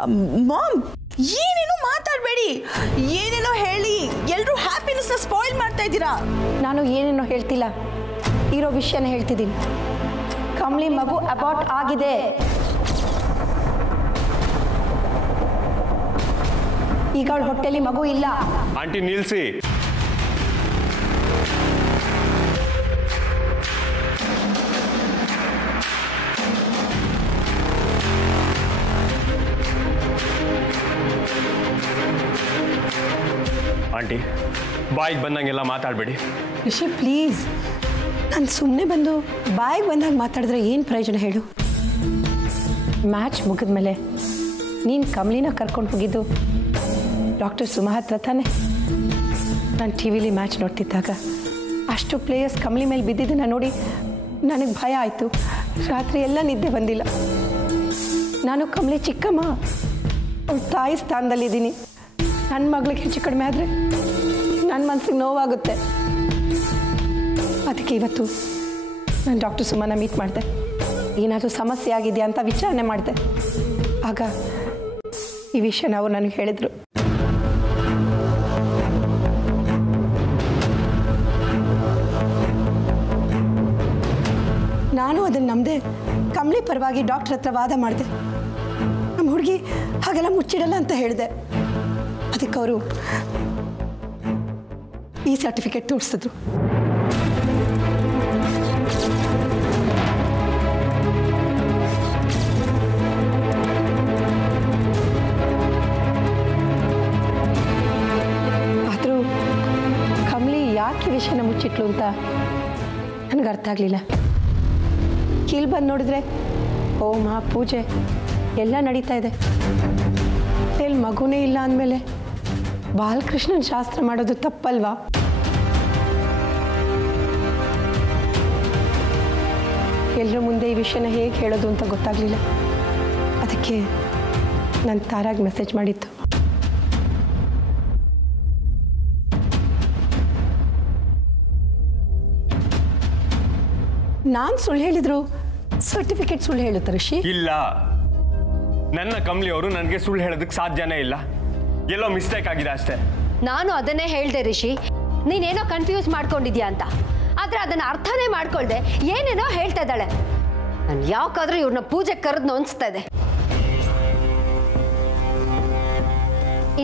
Ma'am ಏನೇನೋ ಮಾತಾಡಬೇಡಿ, ಏನೇನೋ ಹೇಳಿ ಎಲ್ಲರೂ ಹ್ಯಾಪಿನೆಸ್ನ ಸ್ಪಾಯಿಲ್ ಮಾಡ್ತಾ ಇದ್ದೀರಾ. ನಾನು ಏನೇನೋ ಹೇಳ್ತಿಲ್ಲ, ಇರೋ ವಿಷಯನ ಹೇಳ್ತಿದ್ದೀನಿ. ಕಮಲಿ ಮಗು ಅಬಾರ್ಟ್ ಆಗಿದೆ. ಈಗ ಅವಳ ಹೊಟ್ಟೆಲಿ ಮಗು ಇಲ್ಲ. ಆಂಟಿ ನಿಲ್ಸಿ. ಆಂಟಿ ಬಾಯಿಗೆ ಬಂದಂಗೆಲ್ಲ ಮಾತಾಡಬೇಡಿ. ರಿಷಿ ಪ್ಲೀಸ್, ನಾನು ಸುಮ್ಮನೆ ಬಂದು ಬಾಯಿಗೆ ಬಂದಾಗ ಮಾತಾಡಿದ್ರೆ ಏನು ಪ್ರಯೋಜನ ಹೇಳು? ಮ್ಯಾಚ್ ಮುಗಿದ್ಮೇಲೆ ನೀನು ಕಮಲಿನ ಕರ್ಕೊಂಡು ಹೋಗಿದ್ದು ಡಾಕ್ಟರ್ ಸುಮಾ ಹತ್ರ ತಾನೆ? ನಾನು ಟಿ ವಿಲಿ ಮ್ಯಾಚ್ ನೋಡ್ತಿದ್ದಾಗ ಅಷ್ಟು ಪ್ಲೇಯರ್ಸ್ ಕಮಲಿ ಮೇಲೆ ಬಿದ್ದಿದ್ದನ್ನು ನೋಡಿ ನನಗೆ ಭಯ ಆಯಿತು. ರಾತ್ರಿ ಎಲ್ಲ ನಿದ್ದೆ ಬಂದಿಲ್ಲ. ನಾನು ಕಮಲಿ ಚಿಕ್ಕಮ್ಮ, ಅವ್ಳ ತಾಯಿ ಸ್ಥಾನದಲ್ಲಿದ್ದೀನಿ. ನನ್ನ ಮಗಳಿಗೆ ಹೆಚ್ಚು ಕಡಿಮೆ ಆದರೆ ನನ್ನ ಮನಸ್ಸಿಗೆ ನೋವಾಗುತ್ತೆ. ಅದಕ್ಕೆ ಇವತ್ತು ನಾನು ಡಾಕ್ಟರ್ ಸುಮನ ಮೀಟ್ ಮಾಡಿದೆ. ಏನಾದರೂ ಸಮಸ್ಯೆ ಆಗಿದೆಯಾ ಅಂತ ವಿಚಾರಣೆ ಮಾಡಿದೆ. ಆಗ ಈ ವಿಷಯ ನಾವು ನನಗೆ ಹೇಳಿದರು. ನಾನು ಅದನ್ನು ನಂಬದೆ ಕಮಲಿ ಪರವಾಗಿ ಡಾಕ್ಟರ್ ಹತ್ರ ವಾದ ಮಾಡಿದೆ. ನಮ್ಮ ಹುಡುಗಿ ಹಾಗೆಲ್ಲ ಮುಚ್ಚಿಡಲ್ಲ ಅಂತ ಹೇಳಿದೆ. ಅದಕ್ಕೆ ಅವರು ಈ ಸರ್ಟಿಫಿಕೇಟ್ ತೋರಿಸಿದ್ರು. ಆದರೂ ಕಮಲಿ ಯಾಕೆ ವಿಷಯನ ಮುಚ್ಚಿಟ್ಲು ಅಂತ ನನಗೆ ಅರ್ಥ ಆಗಲಿಲ್ಲ. ಕೀಲ್ ಬಂದು ನೋಡಿದ್ರೆ ಹೋಮ ಪೂಜೆ ಎಲ್ಲ ನಡೀತಾ ಇದೆ. ಎಲ್ಲಿ ಮಗುನೇ ಇಲ್ಲ ಅಂದಮೇಲೆ ಬಾಲಕೃಷ್ಣನ್ ಶಾಸ್ತ್ರ ಮಾಡೋದು ತಪ್ಪಲ್ವಾ? ಎಲ್ಲರ ಮುಂದೆ ಈ ವಿಷಯನ ಹೇಗೆ ಹೇಳೋದು ಅಂತ ಗೊತ್ತಾಗಲಿಲ್ಲ. ಅದಕ್ಕೆ ನಾನು ತಾರಾಗೆ ಮೆಸೇಜ್ ಮಾಡಿತ್ತು. ನಾನು ಸುಳ್ಳು ಹೇಳಿದ್ರು ಸರ್ಟಿಫಿಕೇಟ್ ಸುಳ್ಳು ಹೇಳುತ್ತಾ ಋಷಿ? ಇಲ್ಲ, ನನ್ನ ಕಮಲಿ ಅವರು ನನಗೆ ಸುಳ್ಳು ಹೇಳೋದಕ್ಕೆ ಸಾಧ್ಯನೇ ಇಲ್ಲ. ಎಲ್ಲೋ ಮಿಸ್ಟೇಕ್ ಆಗಿದೆ ಅಷ್ಟೇ. ನಾನು ಅದನ್ನೇ ಹೇಳ್ದೆ ರಿಷಿ, ನೀನೇನೋ ಕನ್ಫ್ಯೂಸ್ ಮಾಡ್ಕೊಂಡಿದ್ಯಾ ಅಂತ. ಆದ್ರೆ ಅದನ್ನ ಅರ್ಥನೇ ಮಾಡ್ಕೊಳ್ದೆ ಏನೇನೋ ಹೇಳ್ತಾ ಇದ್ದಾಳೆ. ನಾನು ಯಾಕಾದ್ರೂ ಇವ್ರನ್ನ ಪೂಜೆ ಕರೆದ್ನೋ ಅನ್ಸ್ತಾ ಇದೆ.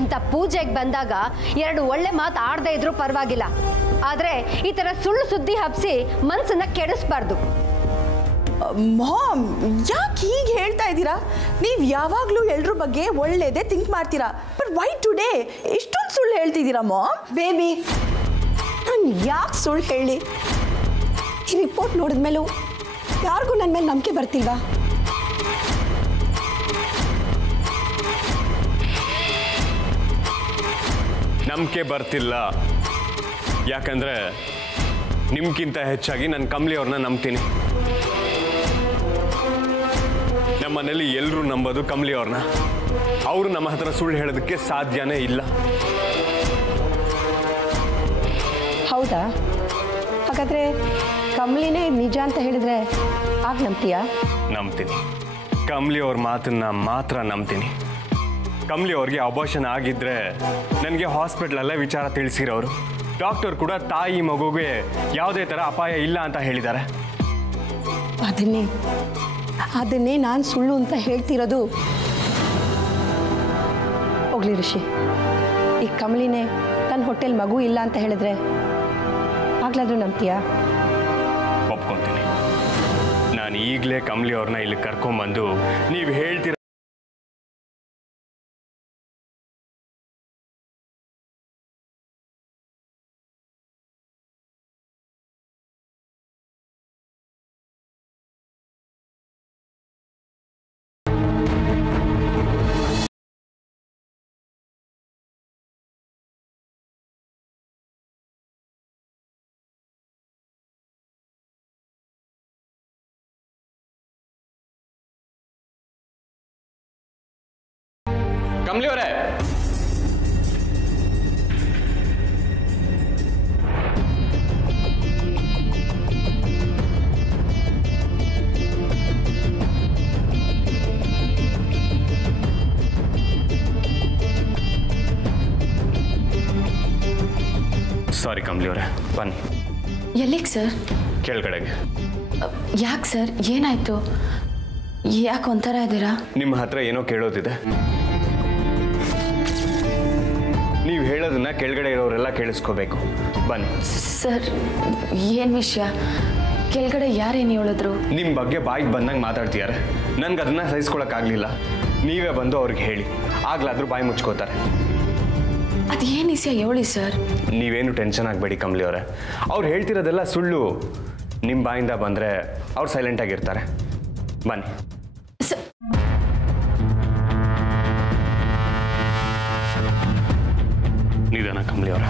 ಇಂಥ ಪೂಜೆಗೆ ಬಂದಾಗ ಎರಡು ಒಳ್ಳೆ ಮಾತು ಆಡದೇ ಇದ್ರೂ ಪರವಾಗಿಲ್ಲ, ಆದ್ರೆ ಈ ತರ ಸುಳ್ಳು ಸುದ್ದಿ ಹಬ್ಸಿ ಮನ್ಸನ್ನ ಕೆಡಿಸ್ಬಾರ್ದು. ಮಾಮ್ ಯಾಕೆ ಹೀಗೆ ಹೇಳ್ತಾ ಇದ್ದೀರಾ? ನೀವು ಯಾವಾಗಲೂ ಎಲ್ಲರ ಬಗ್ಗೆ ಒಳ್ಳೇದೇ ಥಿಂಕ್ ಮಾಡ್ತೀರಾ. ಬಟ್ ವೈ ಟುಡೇ ಇಷ್ಟೊಂದು ಸುಳ್ಳು ಹೇಳ್ತಿದ್ದೀರಾ ಮಾಮ್? ಬೇಬಿ, ನಾನು ಯಾಕೆ ಸುಳ್ಳು ಹೇಳಿ? ಈ ರಿಪೋರ್ಟ್ ನೋಡಿದ್ಮೇಲೂ ಯಾರಿಗೂ ನನ್ನ ಮೇಲೆ ನಂಬಿಕೆ ಬರ್ತಿಲ್ವಾ? ನಂಬಿಕೆ ಬರ್ತಿಲ್ಲ. ಯಾಕಂದ್ರೆ ನಿಮ್ಗಿಂತ ಹೆಚ್ಚಾಗಿ ನಾನು ಕಮಲಿ ಅವ್ರನ್ನ ನಂಬ್ತೀನಿ. ನಮ್ಮ ಮನೇಲಿ ಎಲ್ಲರೂ ನಂಬೋದು ಕಮಲಿ ಅವ್ರನ್ನ. ಅವರು ನಮ್ಮ ಹತ್ರ ಸುಳ್ಳು ಹೇಳೋದಕ್ಕೆ ಸಾಧ್ಯನೇ ಇಲ್ಲ. ಹೌದಾ? ಹಾಗಾದ್ರೆ ಕಮಲಿನೇ ನಿಜ ಅಂತ ಹೇಳಿದ್ರೆ ಆಗ ನಂಬ್ತೀಯಾ? ನಂಬ್ತೀನಿ. ಕಮಲಿ ಅವ್ರ ಮಾತನ್ನ ಮಾತ್ರ ನಂಬ್ತೀನಿ. ಕಮಲಿ ಅವ್ರಿಗೆ ಅಬಾರ್ಷನ್ ಆಗಿದ್ರೆ ನನಗೆ ಹಾಸ್ಪಿಟ್ಲಲ್ಲೇ ವಿಚಾರ ತಿಳಿಸಿರೋರು. ಡಾಕ್ಟರ್ ಕೂಡ ತಾಯಿ ಮಗುಗೆ ಯಾವುದೇ ಥರ ಅಪಾಯ ಇಲ್ಲ ಅಂತ ಹೇಳಿದ್ದಾರೆ. ಅದನ್ನೇ ನಾನು ಸುಳ್ಳು ಅಂತ ಹೇಳ್ತಿರೋದು. ಹೋಗ್ಲಿ ಋಷಿ, ಈ ಕಮಲಿನೇ ತನ್ನ ಹೊಟ್ಟೆಲ್ ಮಗು ಇಲ್ಲ ಅಂತ ಹೇಳಿದ್ರೆ ಆಗ್ಲಾದ್ರೂ ನಂಬ್ತೀಯಾ? ಒಪ್ಕೊತೀನಿ. ನಾನು ಈಗಲೇ ಕಮಲಿ ಅವ್ರನ್ನ ಇಲ್ಲಿ ಕರ್ಕೊಂಬಂದು ನೀವು ಹೇಳ್ತೀರ ಕಮಲಿ ಅವರೇ, ಸಾರಿ ಕಮಲಿ ಅವರೇ, ಬನ್ನಿ. ಎಲ್ಲಿಗೆ ಸರ್? ಕೆಳಗಡೆಗೆ. ಯಾಕೆ ಸರ್, ಏನಾಯ್ತು? ಯಾಕೆ ಒಂಥರ ಇದ್ದೀರಾ? ನಿಮ್ಮ ಹತ್ರ ಏನೋ ಕೇಳೋದಿದೆ. ನೀವು ಹೇಳೋದನ್ನ ಕೆಳಗಡೆ ಇರೋರೆಲ್ಲ ಕೇಳಿಸ್ಕೋಬೇಕು. ಬನ್ನಿ. ಸರ್, ಏನು ವಿಷಯ? ಕೆಳಗಡೆ ಯಾರೇನು ಹೇಳಿದ್ರು? ನಿಮ್ಮ ಬಗ್ಗೆ ಬಾಯಿಗೆ ಬಂದಂಗೆ ಮಾತಾಡ್ತೀಯಾರೆ. ನನ್ಗೆ ಅದನ್ನ ಸಹಿಸ್ಕೊಳಕ್ಕಾಗಲಿಲ್ಲ. ನೀವೇ ಬಂದು ಅವ್ರಿಗೆ ಹೇಳಿ, ಆಗ್ಲಾದ್ರೂ ಬಾಯಿ ಮುಚ್ಕೋತಾರೆ. ಅದೇನು ವಿಷಯ ಹೇಳಿ ಸರ್. ನೀವೇನು ಟೆನ್ಷನ್ ಆಗಬೇಡಿ ಕಮಲಿ ಅವರೇ. ಅವ್ರು ಹೇಳ್ತಿರೋದೆಲ್ಲ ಸುಳ್ಳು. ನಿಮ್ಮ ಬಾಯಿಂದ ಬಂದರೆ ಅವ್ರು ಸೈಲೆಂಟಾಗಿರ್ತಾರೆ. ಬನ್ನಿ. ನಿಧಾನ ಕಮಲಿ ಅವರ.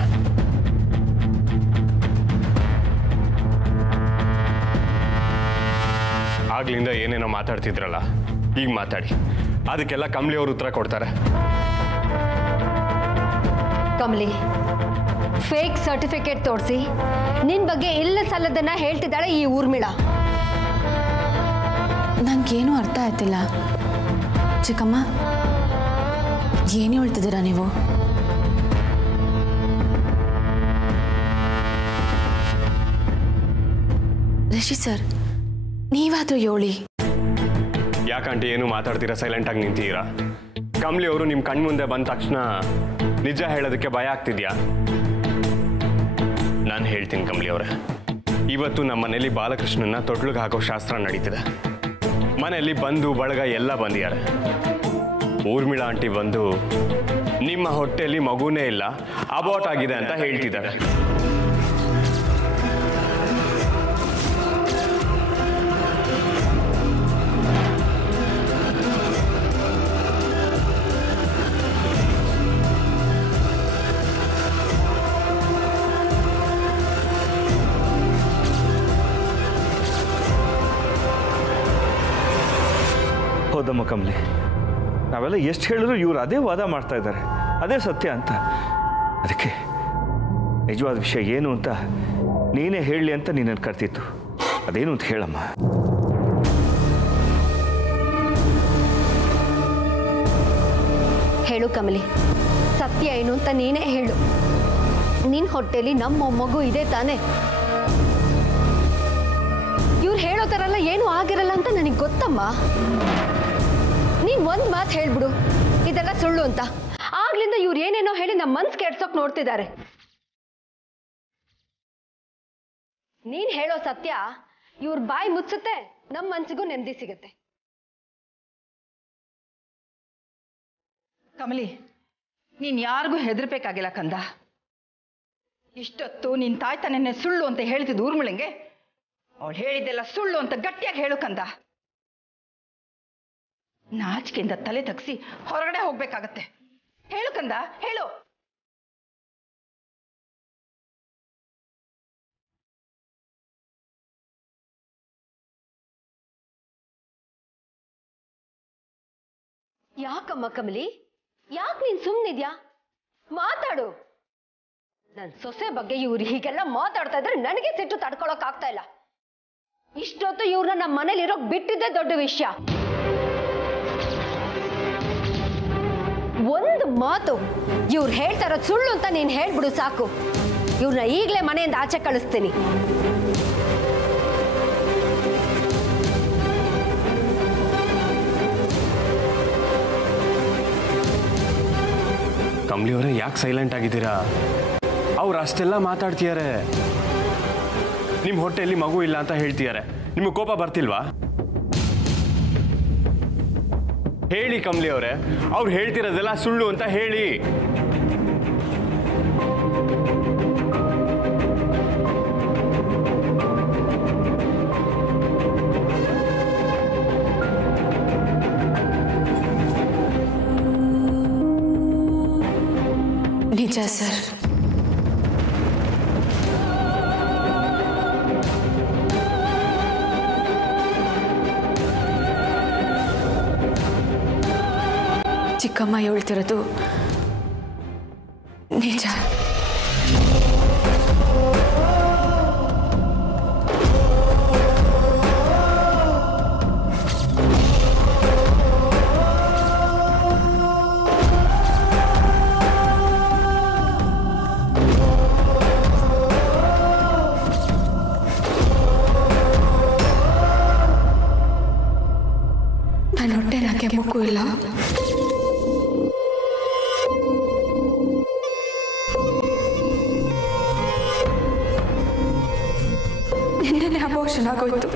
ಆಗ್ಲಿಂದ ಏನೇನೋ ಮಾತಾಡ್ತಿದ್ರಲ್ಲ, ಈಗ ಮಾತಾಡಿ. ಅದಕ್ಕೆಲ್ಲ ಕಮಲಿ ಅವರು ಉತ್ತರ ಕೊಡ್ತಾರೆ. ಕಮಲಿ, ಫೇಕ್ ಸರ್ಟಿಫಿಕೇಟ್ ತೋರಿಸಿ ನಿನ್ ಬಗ್ಗೆ ಇಲ್ಲ ಸಲ್ಲದನ್ನ ಹೇಳ್ತಿದ್ದಾಳೆ ಈ ಊರ್ಮಿಳಾ. ನನಗೇನು ಅರ್ಥ ಆಯ್ತಿಲ್ಲ. ಚಿಕ್ಕಮ್ಮ, ಏನು ಹೇಳ್ತಿದ್ದೀರಾ ನೀವು? ರಿಷಿ ಸರ್, ನೀವಾದ್ರೂ ಹೇಳಿ. ಯಾಕಂటే ಏನು ಮಾತಾಡ್ತೀರಾ, ಸೈಲೆಂಟಾಗಿ ನಿಂತೀರಾ? ಕಮಲಿ ಅವರು ನಿಮ್ಮ ಕಣ್ಮುಂದೆ ಬಂದ ತಕ್ಷಣ ನಿಜ ಹೇಳೋದಕ್ಕೆ ಭಯ ಆಗ್ತಿದ್ಯಾ? ನಾನು ಹೇಳ್ತೀನಿ ಕಮಲಿ ಅವರೇ, ಇವತ್ತು ನಮ್ಮ ಮನೆಯಲ್ಲಿ ಬಾಲಕೃಷ್ಣನ ತೊಟ್ಲಿಗೆ ಹಾಕೋ ಶಾಸ್ತ್ರ ನಡೀತಿದೆ. ಮನೆಯಲ್ಲಿ ಬಂಧು ಬಳಗ ಎಲ್ಲ ಬಂದಿದ್ದಾರೆ. ಊರ್ಮಿಳಾ ಆಂಟಿ ಬಂದು ನಿಮ್ಮ ಹೊಟ್ಟೆಯಲ್ಲಿ ಮಗುನೇ ಇಲ್ಲ, ಅಬಾರ್ಟ್ ಆಗಿದೆ ಅಂತ ಹೇಳ್ತಿದ್ದಾರೆ. ಹೌದಮ್ಮ ಕಮಲಿ, ನಾವೆಲ್ಲ ಎಷ್ಟು ಹೇಳಿದ್ರು ಇವರು ಅದೇ ವಾದ ಮಾಡ್ತಾ ಇದ್ದಾರೆ, ಅದೇ ಸತ್ಯ ಅಂತ. ಅದಕ್ಕೆ ನಿಜವಾದ ವಿಷಯ ಏನು ಅಂತ ನೀನೇ ಹೇಳಲಿ ಅಂತ ನೀನನ್ನು ಕರ್ತಿತ್ತು. ಅದೇನು ಅಂತ ಹೇಳಮ್ಮ. ಹೇಳು ಕಮಲಿ, ಸತ್ಯ ಏನು ಅಂತ ನೀನೇ ಹೇಳು. ನಿನ್ ಹೊಟ್ಟೆಲಿ ನಮ್ಮ ಮಗು ಇದೆ ತಾನೆ? ಇವ್ರು ಹೇಳೋ ಥರ ಏನು ಆಗಿರಲ್ಲ ಅಂತ ನನಗೆ ಗೊತ್ತಮ್ಮ. ನೀನ್ ಒಂದ್ ಮಾತು ಹೇಳ್ಬಿಡು, ಇದೆಲ್ಲ ಸುಳ್ಳು ಅಂತ. ಆಗ್ಲಿಂದ ಇವ್ರು ಏನೇನೋ ಹೇಳಿ ನಮ್ಮ ಮನ್ಸು ಕೆಡ್ಸೋಕ್ ನೋಡ್ತಿದ್ದಾರೆ. ನೀನ್ ಹೇಳೋ ಸತ್ಯ ಇವ್ರ ಬಾಯಿ ಮುಚ್ಚುತ್ತೆ, ನಮ್ಮ ಮನ್ಸಿಗೂ ನೆಮ್ಮದಿ ಸಿಗುತ್ತೆ. ಕಮಲಿ, ನೀನ್ ಯಾರಿಗೂ ಹೆದರ್ಬೇಕಾಗಿಲ್ಲ ಕಂದ. ಇಷ್ಟೊತ್ತು ನಿನ್ ತಾಯ್ತನೇ ಸುಳ್ಳು ಅಂತ ಹೇಳ್ತಿದ್ದು ಊರ್ಮಿಳಂಗೆ, ಅವಳು ಹೇಳಿದ್ದೆಲ್ಲ ಸುಳ್ಳು ಅಂತ ಗಟ್ಟಿಯಾಗಿ ಹೇಳು ಕಂದ. ನಾಚಿಕೆಯಿಂದ ತಲೆ ತಗ್ಸಿ ಹೊರಗಡೆ ಹೋಗ್ಬೇಕಾಗತ್ತೆ. ಹೇಳು ಕಂದ, ಹೇಳು. ಯಾಕಮ್ಮ ಕಮಲಿ, ಯಾಕೆ ನೀನ್ ಸುಮ್ಮನಿದ್ಯಾ? ಮಾತಾಡು. ನನ್ ಸೊಸೆ ಬಗ್ಗೆ ಇವ್ರು ಹೀಗೆಲ್ಲ ಮಾತಾಡ್ತಾ ಇದ್ರೆ ನನಗೆ ಸಿಟ್ಟು ತಡ್ಕೊಳಕ್ ಆಗ್ತಾ ಇಲ್ಲ. ಇಷ್ಟೊತ್ತು ಇವ್ರನ್ನ ನಮ್ಮ ಮನೇಲಿ ಇರೋಕ್ ಬಿಟ್ಟಿದ್ದೇ ದೊಡ್ಡ ವಿಷಯ. ಒಂದು ಮಾತು ಇವ್ರು ಹೇಳ್ತಾ ಇರೋದು ಸುಳ್ಳು ಅಂತ ನೀನ್ ಹೇಳ್ಬಿಡು ಸಾಕು. ಇವ್ರನ್ನ ಈಗಲೇ ಮನೆಯಿಂದ ಆಚೆ ಕಳಿಸ್ತೀನಿ. ಕಮಲಿ ಅವರೇ, ಯಾಕೆ ಸೈಲೆಂಟ್ ಆಗಿದ್ದೀರಾ? ಅವ್ರು ಅಷ್ಟೆಲ್ಲ ಮಾತಾಡ್ತಿದ್ದಾರೆ. ನಿಮ್ಮ ಹೊಟ್ಟೆಯಲ್ಲಿ ಮಗು ಇಲ್ಲ ಅಂತ ಹೇಳ್ತಿದ್ದಾರೆ. ನಿಮಗೆ ಕೋಪ ಬರ್ತಿಲ್ವಾ? ಹೇಳಿ ಕಮಲಿ ಅವರೇ, ಅವ್ರು ಹೇಳ್ತಿರೋದೆಲ್ಲ ಸುಳ್ಳು ಅಂತ ಹೇಳಿ. ನಿಜ ಸರ್. ಚಿಕ್ಕಮ್ಮ ಹೇಳ್ತಿರೋದು ನಿಜ. ನನ್ನ ಹೊಟ್ಟೆನಾಗೆ ಮಗು ಇಲ್ಲ. ನಿನ್ನೆ ಅಬೋಷನ್ ಆಗೋಯ್ತು.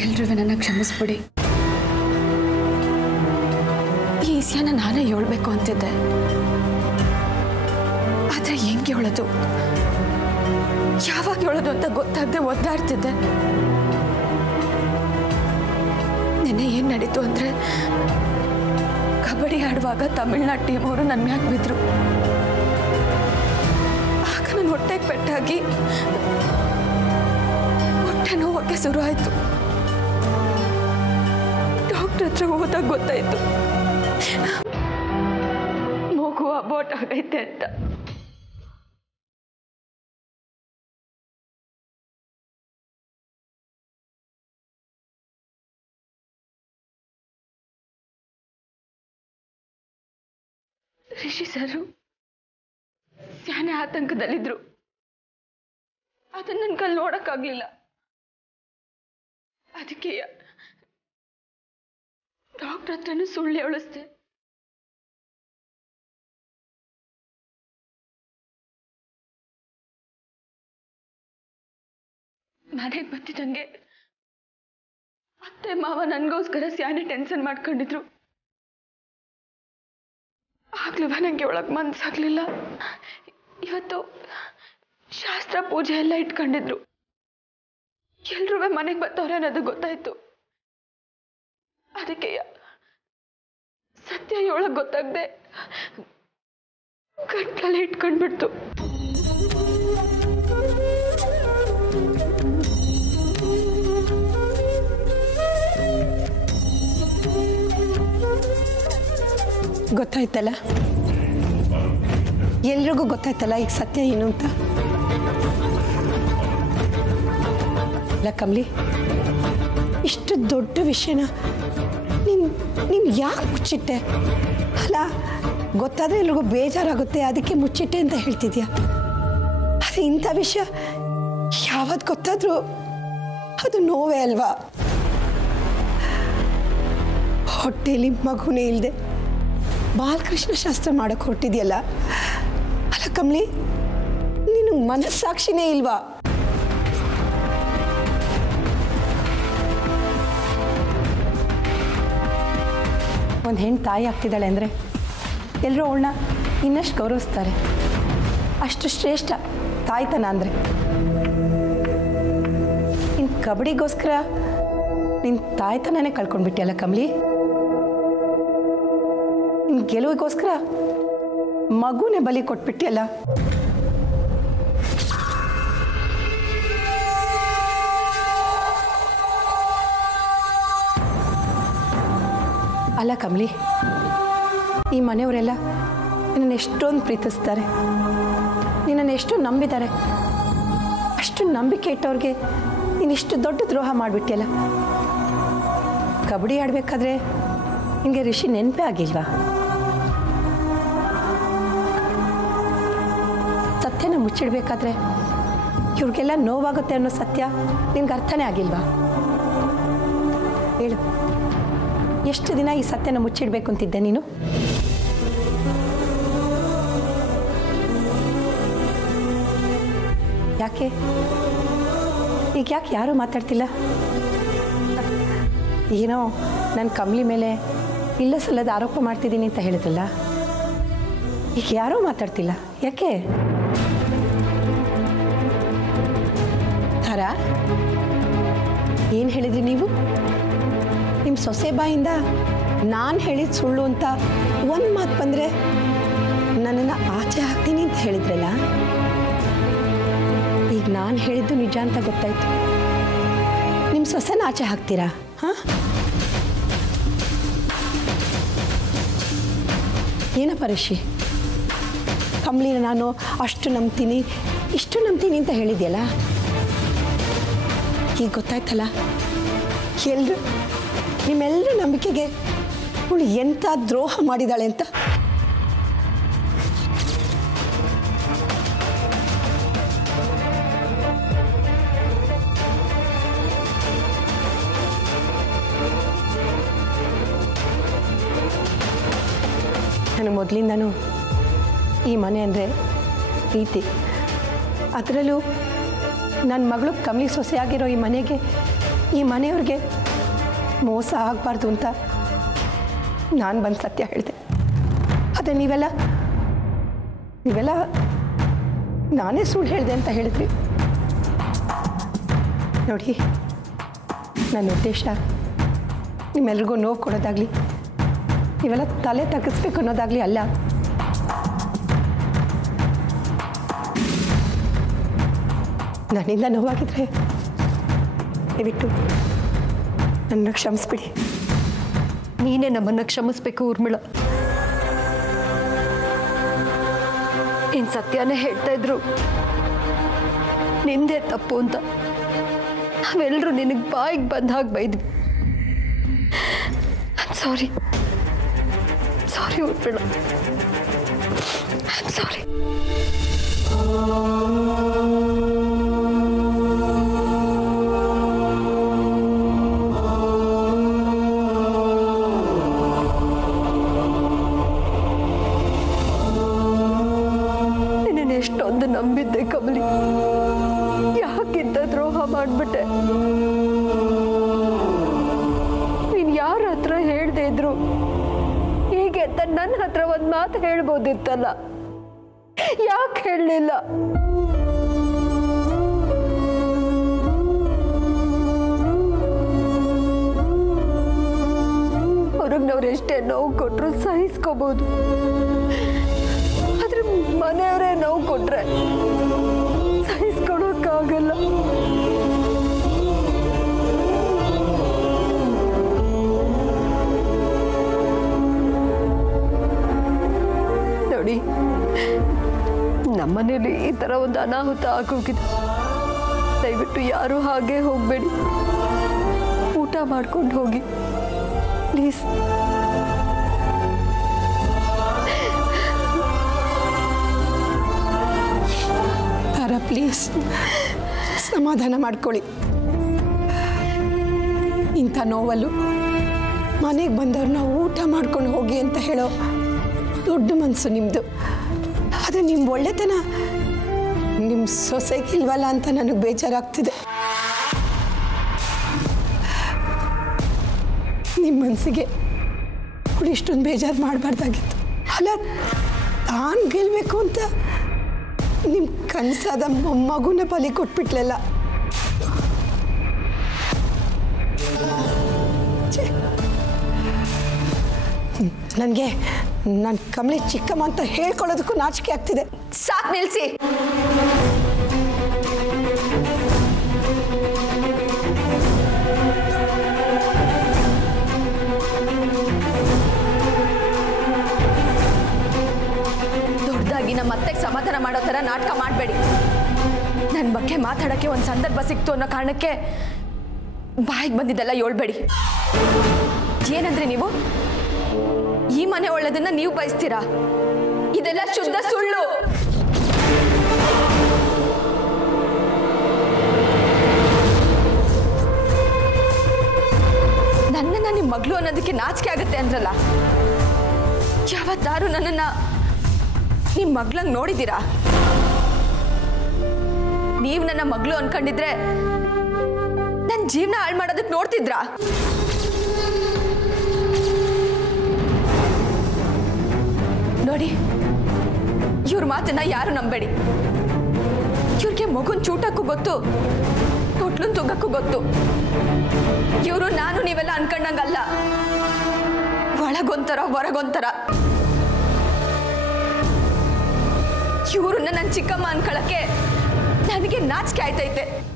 ಎಲ್ರೂ ನನ್ನ ಕ್ಷಮಿಸ್ಬಿಡಿ. ಈ ವಿಷಯನ ನಾನೇ ಹೇಳ್ಬೇಕು ಅಂತಿದ್ದೆ, ಆದ್ರೆ ಹೆಂಗೆ ಹೇಳೋದು, ಯಾವಾಗ ಹೇಳೋದು ಅಂತ ಗೊತ್ತಾಗದೆ ಒದ್ದಾಡ್ತಿದ್ದೆ. ನಿನ್ನೆ ಏನ್ ನಡೀತು ಅಂದ್ರೆ, ಕಬಡ್ಡಿ ಆಡುವಾಗ ತಮಿಳ್ನಾಡು ಟೀಮ್ ಅವರು ನನ್ನ ಮ್ಯಾಗ್ ಬಿದ್ರು. ಆಗ ನನ್ನ ಹೊಟ್ಟೆಗೆ ಪೆಟ್ಟಾಗಿ ಹೊಟ್ಟೆ ನೋವಕ್ಕೆ ಶುರು ಆಯ್ತು. ಡಾಕ್ಟರ್ ಹತ್ರ ಹೋದಾಗ ಗೊತ್ತಾಯ್ತು ಮಗು ಅಬೋಟ್ ಆಗೈತೆ ಅಂತ. ರಿಷಿ ಸರು ಸ್ಯಾನೆ ಆತಂಕದಲ್ಲಿದ್ರು. ಅದನ್ನ ನನ್ನ ಕೈಲಿ ನೋಡಕ್ಕಾಗ್ಲಿಲ್ಲ. ಅದಕ್ಕೆ ಡಾಕ್ಟರ್ ಹತ್ರನೂ ಸುಳ್ಳು ಹೇಳಿಸ್ದೆ. ಮನೆಗೆ ಬರ್ತಿದ್ದಂಗೆ ಅತ್ತೆ ಮಾವ ನನಗೋಸ್ಕರ ಸ್ಯಾನೆ ಟೆನ್ಷನ್ ಮಾಡ್ಕೊಂಡಿದ್ರು. ಆಗ್ಲೂ ನನಗೆ ಒಳಗೆ ಮನ್ಸಾಗ್ಲಿಲ್ಲ. ಇವತ್ತು ಶಾಸ್ತ್ರ ಪೂಜೆ ಎಲ್ಲ ಇಟ್ಕೊಂಡಿದ್ರು. ಎಲ್ರೂ ಮನೆಗೆ ಬರ್ತಾವ್ರೆ ಅನ್ನೋದು ಗೊತ್ತಾಯ್ತು. ಅದಕ್ಕೆ ಸತ್ಯ ಒಳಗೆ ಗೊತ್ತಾಗದೆ ಗಂಟಲಲ್ಲಿ ಇಟ್ಕೊಂಡ್ಬಿಡ್ತು. ಗೊತ್ತಾಯ್ತಲ್ಲ, ಎಲ್ರಿಗೂ ಗೊತ್ತಾಯ್ತಲ್ಲ ಈಗ ಸತ್ಯ ಏನು ಅಂತ. ಅಲ್ಲ ಕಮಲಿ, ಇಷ್ಟು ದೊಡ್ಡ ವಿಷಯನ ನೀನು ಯಾಕೆ ಮುಚ್ಚಿಟ್ಟೆ? ಅಲ್ಲ, ಗೊತ್ತಾದರೆ ಎಲ್ರಿಗೂ ಬೇಜಾರಾಗುತ್ತೆ, ಅದಕ್ಕೆ ಮುಚ್ಚಿಟ್ಟೆ ಅಂತ ಹೇಳ್ತಿದ್ಯಾ. ಆದರೆ ಇಂಥ ವಿಷಯ ಯಾವತ್ತು ಗೊತ್ತಾದರೂ ಅದು ನೋವೇ ಅಲ್ವಾ? ಹೊಟ್ಟೆಯಲ್ಲಿ ಮಗುನೇ ಇಲ್ಲದೆ ಬಾಲಕೃಷ್ಣ ಶಾಸ್ತ್ರ ಮಾಡೋಕ್ಕೆ ಹೊರಟಿದ್ಯಲ್ಲ. ಅಲ್ಲ ಕಮಲಿ, ನೀನು ಮನಸ್ಸಾಕ್ಷಿನೇ ಇಲ್ವಾ? ಒಂದು ಹೆಣ್ಣು ತಾಯಿ ಆಗ್ತಿದ್ದಾಳೆ ಅಂದರೆ ಎಲ್ಲರೂ ಅವಳನ್ನ ಇನ್ನಷ್ಟು ಗೌರವಿಸ್ತಾರೆ. ಅಷ್ಟು ಶ್ರೇಷ್ಠ ತಾಯ್ತನ ಅಂದರೆ. ಇನ್ನು ಕಬಡ್ಡಿಗೋಸ್ಕರ ನಿನ್ನ ತಾಯ್ತನೇ ಕಳ್ಕೊಂಡ್ಬಿಟ್ಟಿಯಲ್ಲ ಕಮಲಿ. ನಿನ್ನ ಗೆಲುವಿಗೋಸ್ಕರ ಮಗುನೇ ಬಲಿ ಕೊಟ್ಬಿಟ್ಟಿಯಲ್ಲ. ಅಲ್ಲ ಕಮಲಿ, ಈ ಮನೆಯವರೆಲ್ಲ ನಿನ್ನನ್ನು ಎಷ್ಟೊಂದು ಪ್ರೀತಿಸ್ತಾರೆ, ನಿನ್ನನ್ನು ಎಷ್ಟು ನಂಬಿದ್ದಾರೆ. ಅಷ್ಟು ನಂಬಿಕೆ ಇಟ್ಟವ್ರಿಗೆ ನೀನಿಷ್ಟು ದೊಡ್ಡ ದ್ರೋಹ ಮಾಡಿಬಿಟ್ಟಿಯಲ್ಲ. ಕಬಡ್ಡಿ ಆಡಬೇಕಾದ್ರೆ ನಿನಗೆ ರಿಷಿ ನೆನಪೇ ಆಗಿಲ್ವಾ? ಸತ್ಯನ ಮುಚ್ಚಿಡ್ಬೇಕಾದ್ರೆ ಇವ್ರಿಗೆಲ್ಲ ನೋವಾಗುತ್ತೆ ಅನ್ನೋ ಸತ್ಯ ನಿನ್ಗೆ ಅರ್ಥನೇ ಆಗಿಲ್ವಾ? ಹೇಳು, ಎಷ್ಟು ದಿನ ಈ ಸತ್ಯನ ಮುಚ್ಚಿಡ್ಬೇಕು ಅಂತಿದ್ದೆ ನೀನು? ಯಾಕೆ ಈಗ ಯಾಕೆ ಯಾರೂ ಮಾತಾಡ್ತಿಲ್ಲ? ಏನೋ ನಾನು ಕಮಲಿ ಮೇಲೆ ಇಲ್ಲ ಸಲ್ಲದ ಆರೋಪ ಮಾಡ್ತಿದ್ದೀನಿ ಅಂತ ಹೇಳಿದ್ರಲ್ಲ, ಈಗ ಯಾರೂ ಮಾತಾಡ್ತಿಲ್ಲ. ಯಾಕೆ ತಾರಾ, ಏನು ಏನು ಹೇಳಿದ್ರಿ ನೀವು? ನಿಮ್ಮ ಸೊಸೆ ಬಾಯಿಂದ ನಾನು ಹೇಳಿದ ಸುಳ್ಳು ಅಂತ ಒಂದು ಮಾತು ಬಂದರೆ ನನ್ನನ್ನು ಆಚೆ ಹಾಕ್ತೀನಿ ಅಂತ ಹೇಳಿದ್ರಲ್ಲ, ಈಗ ನಾನು ಹೇಳಿದ್ದು ನಿಜ ಅಂತ ಗೊತ್ತಾಯ್ತು. ನಿಮ್ಮ ಸೊಸೆನ ಆಚೆ ಹಾಕ್ತೀರಾ? ಹಾಂ, ಏನಪ್ಪ ರಿಷಿ, ಕಮಲಿನ ನಾನು ಅಷ್ಟು ನಂಬ್ತೀನಿ ಇಷ್ಟು ನಂಬ್ತೀನಿ ಅಂತ ಹೇಳಿದ್ಯಲ್ಲ, ಈಗ ಗೊತ್ತಾಯ್ತಲ್ಲ ನಿಮ್ಮೆಲ್ಲರ ನಂಬಿಕೆಗೆ ಅವಳು ಎಂಥ ದ್ರೋಹ ಮಾಡಿದಾಳೆ ಅಂತ. ನನಗೆ ಮೊದಲಿಂದನೂ ಈ ಮನೆ ಅಂದರೆ ಪ್ರೀತಿ. ಅದರಲ್ಲೂ ನನ್ನ ಮಗಳು ಕಮಲಿ ಸೊಸೆಯಾಗಿರೋ ಈ ಮನೆಯವ್ರಿಗೆ ಮೋಸ ಆಗಬಾರ್ದು ಅಂತ ನಾನು ಬಂದು ಸತ್ಯ ಹೇಳಿದೆ. ಅದೇ ನೀವೆಲ್ಲ ನಾನೇ ಸುಳ್ಳು ಹೇಳಿದೆ ಅಂತ ಹೇಳಿದ್ರಿ. ನೋಡಿ, ನನ್ನ ಉದ್ದೇಶ ನಿಮ್ಮೆಲ್ರಿಗೂ ನೋವು ಕೊಡೋದಾಗಲಿ, ನೀವೆಲ್ಲ ತಲೆ ತಗ್ಗಿಸ್ಬೇಕು ಅನ್ನೋದಾಗಲಿ ಅಲ್ಲ. ನನ್ನಿಂದ ನೋವಾಗಿದ್ರೆ ದಯವಿಟ್ಟು ನನ್ನ ಕ್ಷಮಿಸ್ಬಿಡಿ. ನೀನೇ ನಮ್ಮನ್ನು ಕ್ಷಮಿಸ್ಬೇಕು ಊರ್ಮಿಳ. ನೀನ್ ಸತ್ಯನೇ ಹೇಳ್ತಾ ಇದ್ರು ನಿಂದೇ ತಪ್ಪು ಅಂತ ನಾವೆಲ್ಲರೂ ನಿನಗೆ ಬಾಯಿಗೆ ಬಂದ ಹಾಗೆ ಬೈದ್ವಿ. ಸಾರಿ ಊರ್ಮಿಳ, ಸಾರಿ. ಎಷ್ಟೊಂದು ನಂಬಿದ್ದೆ ಕಮಲಿ, ಯಾಕಿಂತ ದ್ರೋಹ ಮಾಡ್ಬಿಟ್ಟೆ. ನೀನ್ ಯಾರ ಹತ್ರ ಹೇಳ್ದೆ ಇದ್ರು ಹೀಗೆ ಅಂತ ನನ್ನ ಹತ್ರ ಒಂದ್ ಮಾತು ಹೇಳ್ಬೋದಿತ್ತಲ್ಲ, ಯಾಕೆ ಹೇಳಲಿಲ್ಲ? ಹೊರಗ್ನವ್ರು ಎಷ್ಟೇ ನೋವು ಕೊಟ್ರು ಸಹಿಸ್ಕೋಬಹುದು, ಆದ್ರೆ ಮನೆಯವರೇ ನೋವು ಕೊಟ್ರೆ ಸಹಿಸ್ಕೊಳಕ್ಕಾಗಲ್ಲ. ನೋಡಿ, ನಮ್ಮನೇಲಿ ಈ ತರ ಒಂದು ಅನಾಹುತ ಆಗೋಗಿದೆ. ದಯವಿಟ್ಟು ಯಾರು ಹಾಗೆ ಹೋಗ್ಬೇಡಿ, ಊಟ ಮಾಡ್ಕೊಂಡು ಹೋಗಿ ಪ್ಲೀಸ್. ಪ್ಲೀಸ್ ಸಮಾಧಾನ ಮಾಡ್ಕೊಳ್ಳಿ. ಇಂಥ ನೋವಲ್ಲೂ ಮನೆಗೆ ಬಂದವ್ರನ್ನ ಊಟ ಮಾಡ್ಕೊಂಡು ಹೋಗಿ ಅಂತ ಹೇಳೋ ದೊಡ್ಡ ಮನಸ್ಸು ನಿಮ್ಮದು. ಆದರೆ ನಿಮ್ಮ ಒಳ್ಳೆತನ ನಿಮ್ಮ ಸೊಸೆಗಿಲ್ವಲ್ಲ ಅಂತ ನನಗೆ ಬೇಜಾರಾಗ್ತಿದೆ. ನಿಮ್ಮ ಮನಸ್ಸಿಗೆ ಅವಳು ಇಷ್ಟೊಂದು ಬೇಜಾರು ಮಾಡಬಾರ್ದಾಗಿತ್ತು. ಅಲ್ಲ, ತಾನು ಗೆಲ್ಲಬೇಕು ಅಂತ ನಿಮ್ಮ ಕನಸಾದ ಮೊಮ್ಮಗುನ ಬಲಿ ಕೊಟ್ಬಿಟ್ಲಲ್ಲ. ನನಗೆ ನನ್ನ ಕಮಲಿ ಚಿಕ್ಕಮ್ಮ ಅಂತ ಹೇಳ್ಕೊಳ್ಳೋದಕ್ಕೂ ನಾಚಿಕೆ ಆಗ್ತಿದೆ. ಸಾಕು ನಿಲ್ಸಿ. ದೊಡ್ಡದಾಗಿ ನಮ್ಮ ಅತ್ತೆಗೆ ಸಮಾಧಾನ ಮಾಡೋ ಥರ ನಾಟಕ ಮಾಡಬೇಡಿ. ನನ್ನ ಬಗ್ಗೆ ಮಾತಾಡೋಕ್ಕೆ ಒಂದು ಸಂದರ್ಭ ಸಿಕ್ತು ಅನ್ನೋ ಕಾರಣಕ್ಕೆ ಬಾಯಿಗೆ ಬಂದಿದ್ದೆಲ್ಲ ಹೇಳ್ಬೇಡಿ. ಏನಂದ್ರೆ ನೀವು ಈ ಮನೆ ಒಳ್ಳೆದನ್ನ ನೀವು ಬಯಸ್ತೀರಾ? ಇದೆಲ್ಲ ಶುದ್ಧ ಸುಳ್ಳು. ನನ್ನನ್ನ ನಿಮ್ಮ ಮಗಳು ಅನ್ನೋದಕ್ಕೆ ನಾಚಿಕೆ ಆಗುತ್ತೆ ಅಂದ್ರಲ್ಲ, ಯಾವತ್ತಾರು ನನ್ನನ್ನ ನಿಮ್ಮ ಮಗಳಂಗೆ ನೋಡಿದ್ದೀರಾ? ನೀವು ನನ್ನ ಮಗಳು ಅನ್ಕೊಂಡಿದ್ರೆ ನನ್ನ ಜೀವನ ಹಾಳು ಮಾಡೋದಕ್ಕೆ ನೋಡ್ತಿದ್ರಾ? ನೋಡಿ, ಇವ್ರ ಮಾತನ್ನ ಯಾರು ನಂಬೇಡಿ. ಇವ್ರಿಗೆ ಮಗುನ್ ಚೂಟಕ್ಕೂ ಗೊತ್ತು, ತೊಟ್ಲು ತುಗಕ್ಕೂ ಗೊತ್ತು. ಇವರು ನಾನು ನೀವೆಲ್ಲ ಅನ್ಕೊಂಡಂಗಲ್ಲ. ಒಳಗೊಂಥರ ಹೊರಗೊಂಥರ. ಇವ್ರನ್ನ ನನ್ನ ಚಿಕ್ಕಮ್ಮ ಅನ್ಕೊಳಕ್ಕೆ ನನಗೆ ನಾಚಿಕೆ ಆಯ್ತೈತೆ.